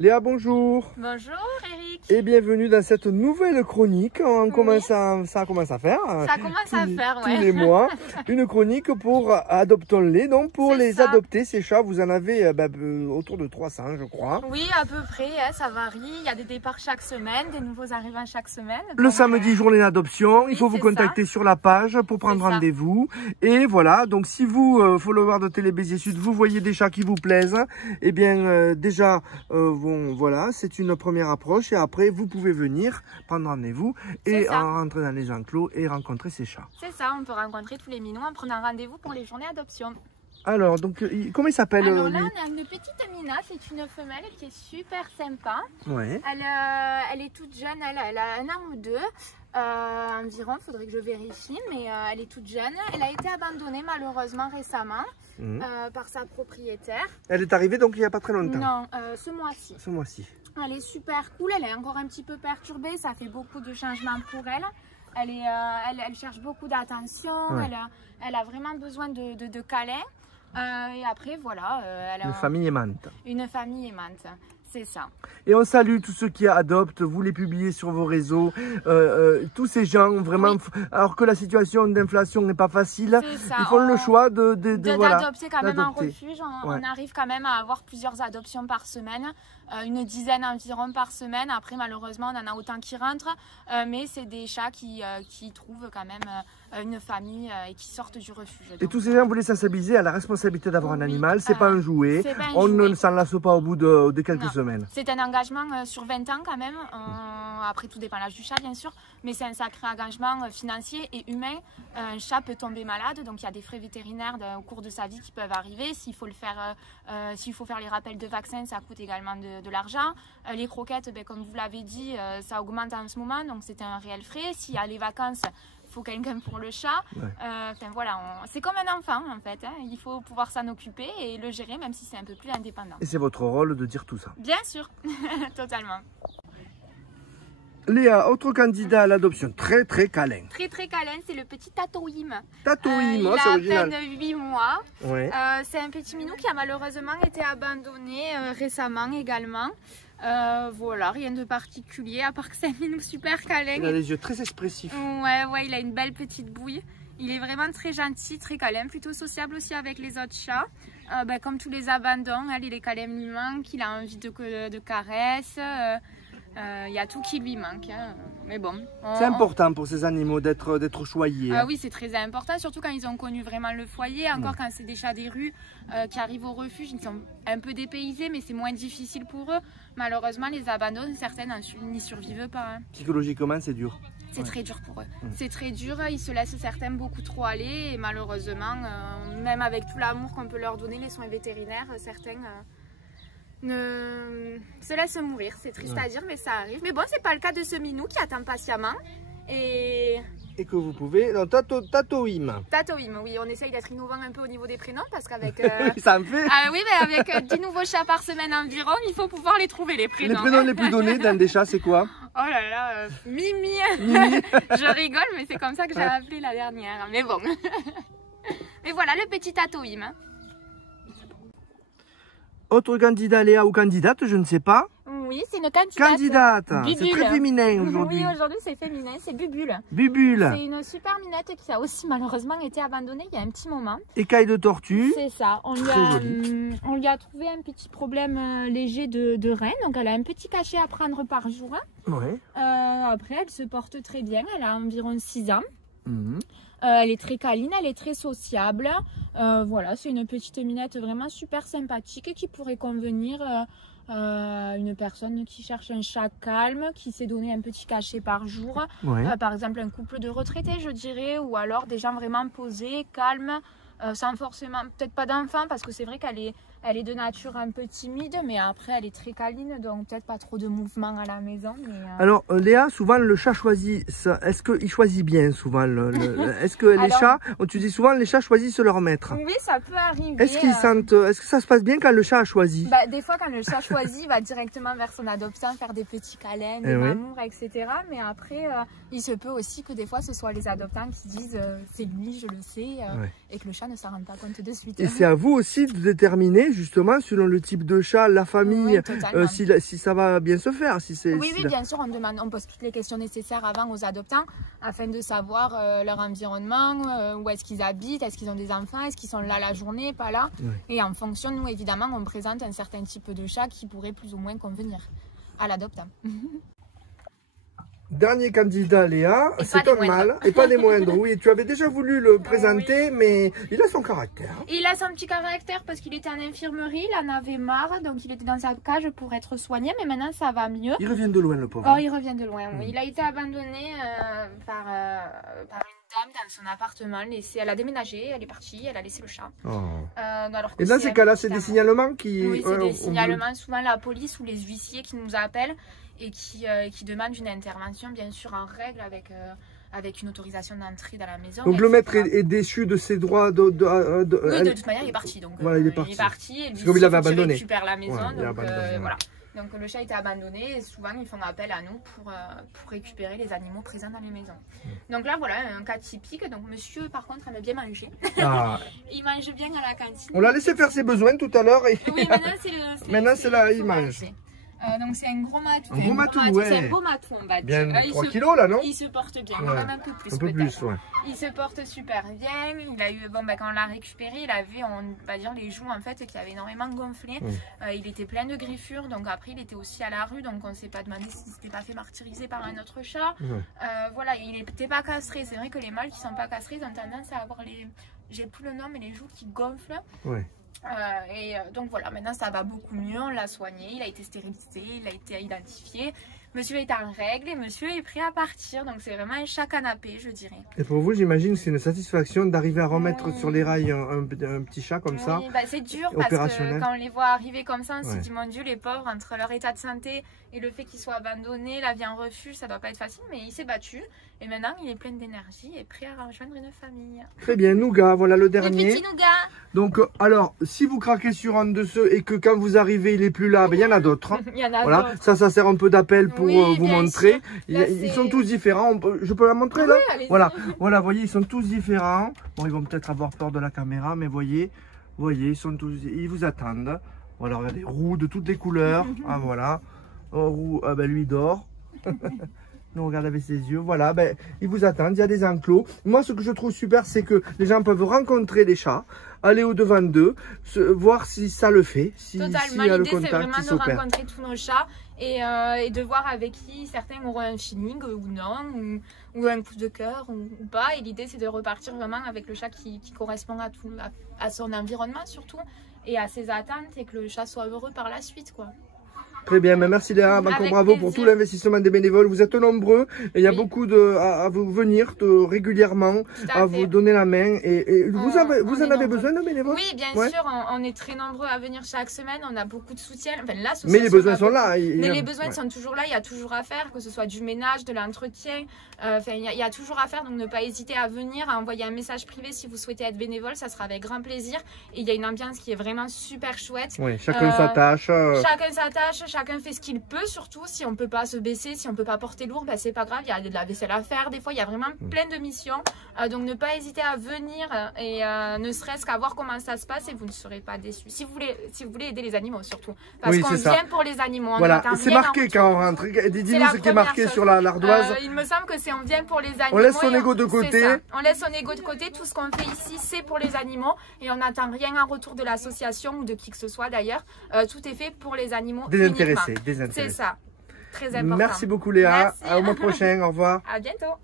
Léa, bonjour. Bonjour Eric. Et bienvenue dans cette nouvelle chronique. Ça commence à faire. Ça commence à faire, ouais. Tous les mois. Une chronique pour Adoptons-les. Donc pour les adopter, ces chats, vous en avez autour de 300, je crois. Oui, à peu près. Hein, ça varie. Il y a des départs chaque semaine, des nouveaux arrivants chaque semaine. Le samedi, journée d'adoption. Il faut vous contacter sur la page pour prendre rendez-vous. Et voilà. Donc si vous, follower de Télé Béziers Sud, vous voyez des chats qui vous plaisent, eh bien déjà, voilà, c'est une première approche. Et après, vous pouvez venir prendre rendez-vous et rentrer dans les enclos et rencontrer ces chats. C'est ça, on peut rencontrer tous les minous en prenant rendez-vous pour les journées adoption. Alors, donc, comment il s'appelle? Alors là, on a une petite Mina, c'est une femelle qui est super sympa. Ouais. Elle est toute jeune, elle a 1 an ou 2 environ, il faudrait que je vérifie, mais elle est toute jeune. Elle a été abandonnée malheureusement récemment par sa propriétaire. Elle est arrivée donc il n'y a pas très longtemps? Non, ce mois-ci. Ce mois-ci. Elle est super cool, elle est encore un petit peu perturbée, ça fait beaucoup de changements pour elle. Elle cherche beaucoup d'attention, elle a vraiment besoin de câlins. Et après, voilà. Une famille aimante. Une famille aimante, c'est ça. Et on salue tous ceux qui adoptent, vous les publiez sur vos réseaux. Tous ces gens, vraiment, alors que la situation d'inflation n'est pas facile, ils font le choix d'adopter quand même en refuge. On arrive quand même à avoir plusieurs adoptions par semaine. Une dizaine environ par semaine. Après, malheureusement, on en a autant qui rentrent. Mais c'est des chats qui trouvent quand même une famille et qui sortent du refuge. Et tous ces gens, vous les sensibilisez à la responsabilité d'avoir un animal. C'est pas un jouet. On ne s'en lasse pas au bout de quelques semaines. C'est un engagement sur 20 ans quand même. Après, tout dépend de l'âge du chat, bien sûr. Mais c'est un sacré engagement financier et humain. Un chat peut tomber malade. Donc, il y a des frais vétérinaires au cours de sa vie qui peuvent arriver. S'il faut faire les rappels de vaccins, ça coûte également de l'argent. Les croquettes, comme vous l'avez dit, ça augmente en ce moment, donc c'est un réel frais. S'il y a les vacances, il faut quelqu'un pour le chat. Voilà, c'est comme un enfant en fait. Il faut pouvoir s'en occuper et le gérer, même si c'est un peu plus indépendant. Et c'est votre rôle de dire tout ça? Bien sûr, totalement. Léa, autre candidat à l'adoption, très câlin. Très câlin, c'est le petit Tatoïm. Tatoïm, c'est original. Il a à peine 8 mois. C'est un petit minou qui a malheureusement été abandonné récemment également. Voilà, rien de particulier, à part que c'est un minou super câlin. Il a les yeux très expressifs. Ouais, il a une belle petite bouille. Il est vraiment très gentil, très câlin, plutôt sociable aussi avec les autres chats. Comme tous les abandons, il est câlin lui manque, il a envie de caresses. Il y a tout qui lui manque, mais bon. C'est important pour ces animaux d'être choyés. Oui, c'est très important, surtout quand ils ont connu vraiment le foyer. Encore quand c'est des chats des rues qui arrivent au refuge, ils sont un peu dépaysés, mais c'est moins difficile pour eux. Malheureusement, les abandons, certaines n'y survivent pas. Psychologiquement, c'est dur. C'est très dur pour eux. C'est très dur, ils se laissent certains beaucoup trop aller. Et malheureusement, même avec tout l'amour qu'on peut leur donner, les soins vétérinaires, certains... se laisse mourir, c'est triste à dire, mais ça arrive. Mais bon, c'est pas le cas de ce minou qui attend patiemment et que vous pouvez... Non, Tatoïm, oui, on essaye d'être innovant un peu au niveau des prénoms parce qu'avec ça me fait... oui, mais avec 10 nouveaux chats par semaine environ, il faut pouvoir les trouver, les prénoms. Les prénoms les plus donnés dans des chats, c'est quoi? Oh là là, Mimi. Je rigole, mais c'est comme ça que j'ai appelé la dernière, mais bon. Mais voilà, le petit Tatoïm. Autre candidat, Léa, ou candidate, je ne sais pas. Oui, c'est une candidate. C'est très féminin aujourd'hui. Oui, aujourd'hui c'est féminin, c'est Bubule. Bubule. C'est une super minette qui a aussi malheureusement été abandonnée il y a un petit moment. Écaille de tortue. C'est ça. On lui a trouvé un petit problème léger de rein. Donc elle a un petit cachet à prendre par jour. Après, elle se porte très bien. Elle a environ 6 ans. Elle est très câline, elle est très sociable. Voilà, c'est une petite minette vraiment super sympathique qui pourrait convenir à une personne qui cherche un chat calme, qui s'est donné un petit cachet par jour. Par exemple, un couple de retraités, je dirais, ou alors des gens vraiment posés, calmes, sans forcément, peut-être pas d'enfants, parce que c'est vrai qu'elle est de nature un peu timide, mais après elle est très câline, donc peut-être pas trop de mouvement à la maison. Mais Alors Léa, souvent le chat choisit, est-ce qu'il choisit bien souvent est-ce que les chats, tu dis souvent les chats choisissent leur maître? Oui, ça peut arriver. Est-ce que ça se passe bien quand le chat a choisi? Des fois quand le chat choisit, il va directement vers son adoptant, faire des petits câlins, des amours, etc. Mais après, il se peut aussi que des fois ce soit les adoptants qui disent c'est lui, je le sais, et que le chat ne s'en rend pas compte de suite. Et c'est à vous aussi de déterminer justement selon le type de chat, la famille, si ça va bien se faire. Oui, bien sûr, on pose toutes les questions nécessaires avant aux adoptants afin de savoir leur environnement, où est-ce qu'ils habitent, est-ce qu'ils ont des enfants, est-ce qu'ils sont là la journée, pas là. Et en fonction, nous évidemment, on présente un certain type de chat qui pourrait plus ou moins convenir à l'adoptant. Dernier candidat, Léa, c'est un mâle, et pas des moindres. Oui, tu avais déjà voulu le présenter, mais il a son caractère. Il a son petit caractère parce qu'il était en infirmerie, il en avait marre, donc il était dans sa cage pour être soigné, mais maintenant ça va mieux. Il revient de loin, le pauvre. Oh, il revient de loin, oui. Il a été abandonné par une dame dans son appartement. Elle a déménagé, elle est partie, elle a laissé le chat. Et dans ces cas-là, c'est des signalements qui... Oui, c'est des signalements, souvent la police ou les huissiers qui nous appellent et qui demandent une intervention, bien sûr, en règle avec une autorisation d'entrée dans la maison. Donc le maître est déchu de ses droits oui, de toute manière, il est parti. Donc, voilà, il est parti. Et lui, comme il avait abandonné. Récupère la maison, voilà, voilà. Donc le chat était abandonné et souvent ils font appel à nous pour récupérer les animaux présents dans les maisons. Donc là voilà un cas typique. Donc monsieur par contre aime bien manger. Il mange bien à la cantine. On l'a laissé faire ses besoins tout à l'heure. Et... Oui maintenant c'est là, il mange. Donc c'est un gros matou. Un gros matou, ouais. C'est un beau matou, on va dire. Bien 3 kilos là, non? Il se porte bien, même un peu plus. Un peu plus, ouais. Il se porte super bien. Il a eu, quand on l'a récupéré, il avait, on va dire, les joues en fait qui avaient énormément gonflé. Il était plein de griffures, donc après il était aussi à la rue, donc on ne s'est pas demandé s'il ne s'était pas fait martyriser par un autre chat. Voilà, il n'était pas castré. C'est vrai que les mâles qui ne sont pas castrés, ils ont tendance à avoir les, j'ai plus le nom, mais les joues qui gonflent. Donc voilà, maintenant ça va beaucoup mieux, on l'a soigné, il a été stérilisé, il a été identifié. Monsieur est en règle et monsieur est prêt à partir, donc c'est vraiment un chat canapé, je dirais. Et pour vous, j'imagine, c'est une satisfaction d'arriver à remettre sur les rails un petit chat comme ça. C'est dur parce que quand on les voit arriver comme ça, on se dit mon Dieu, les pauvres, entre leur état de santé et le fait qu'ils soient abandonnés, la vie en refuge, ça doit pas être facile, mais il s'est battu et maintenant il est plein d'énergie et prêt à rejoindre une famille. Très bien, Nougat, voilà le dernier. Le petit Nougat. Donc alors, si vous craquez sur un de ceux et que quand vous arrivez, il n'est plus là, il y en a d'autres. Il y en a voilà, ça sert un peu d'appel pour vous montrer. Là, ils sont tous différents. Je peux la montrer là? Voilà, vous voyez, ils sont tous différents. Bon, ils vont peut-être avoir peur de la caméra, mais voyez, ils sont tous, ils vous attendent. Voilà, regardez, roux de toutes les couleurs. Ah voilà, roux, lui il dort. Nous regarde avec ses yeux, voilà, ils vous attendent, il y a des enclos. Moi, ce que je trouve super, c'est que les gens peuvent rencontrer les chats, aller au-devant d'eux, voir si ça le fait, si totalement, l'idée c'est vraiment de rencontrer tous nos chats et de voir avec qui certains auront un feeling ou non, ou un coup de cœur ou pas. Et l'idée c'est de repartir vraiment avec le chat qui correspond à son environnement surtout, et à ses attentes, et que le chat soit heureux par la suite, quoi. Très bien, mais merci Léa, encore bravo pour tout l'investissement des bénévoles. Vous êtes nombreux et il y a beaucoup à vous venir régulièrement, à vous donner la main. Et vous en avez besoin de bénévoles? Oui, bien sûr, on est très nombreux à venir chaque semaine, on a beaucoup de soutien. Enfin, mais les besoins sont là. Mais les besoins sont toujours là, il y a toujours à faire, que ce soit du ménage, de l'entretien. Il y a toujours à faire, donc ne pas hésiter à venir, à envoyer un message privé si vous souhaitez être bénévole, ça sera avec grand plaisir. Et il y a une ambiance qui est vraiment super chouette. Oui, chacun s'attache. Chacun s'attache, chacun fait ce qu'il peut, surtout si on ne peut pas se baisser, si on ne peut pas porter lourd, c'est pas grave, il y a de la vaisselle à faire, des fois il y a vraiment plein de missions, donc ne pas hésiter à venir et ne serait-ce qu'à voir comment ça se passe et vous ne serez pas déçus. Si vous voulez aider les animaux surtout, parce qu'on vient pour les animaux. Voilà, c'est marqué quand on rentre, dis-nous ce qui est marqué sur l'ardoise. Il me semble que c'est on vient pour les animaux. On laisse son ego de côté. On laisse son ego de côté, tout ce qu'on fait ici c'est pour les animaux et on n'attend rien en retour de l'association ou de qui que ce soit d'ailleurs, tout est fait pour les animaux. Désintéressés. C'est ça, très important. Merci beaucoup Léa, au mois prochain, au revoir. À bientôt.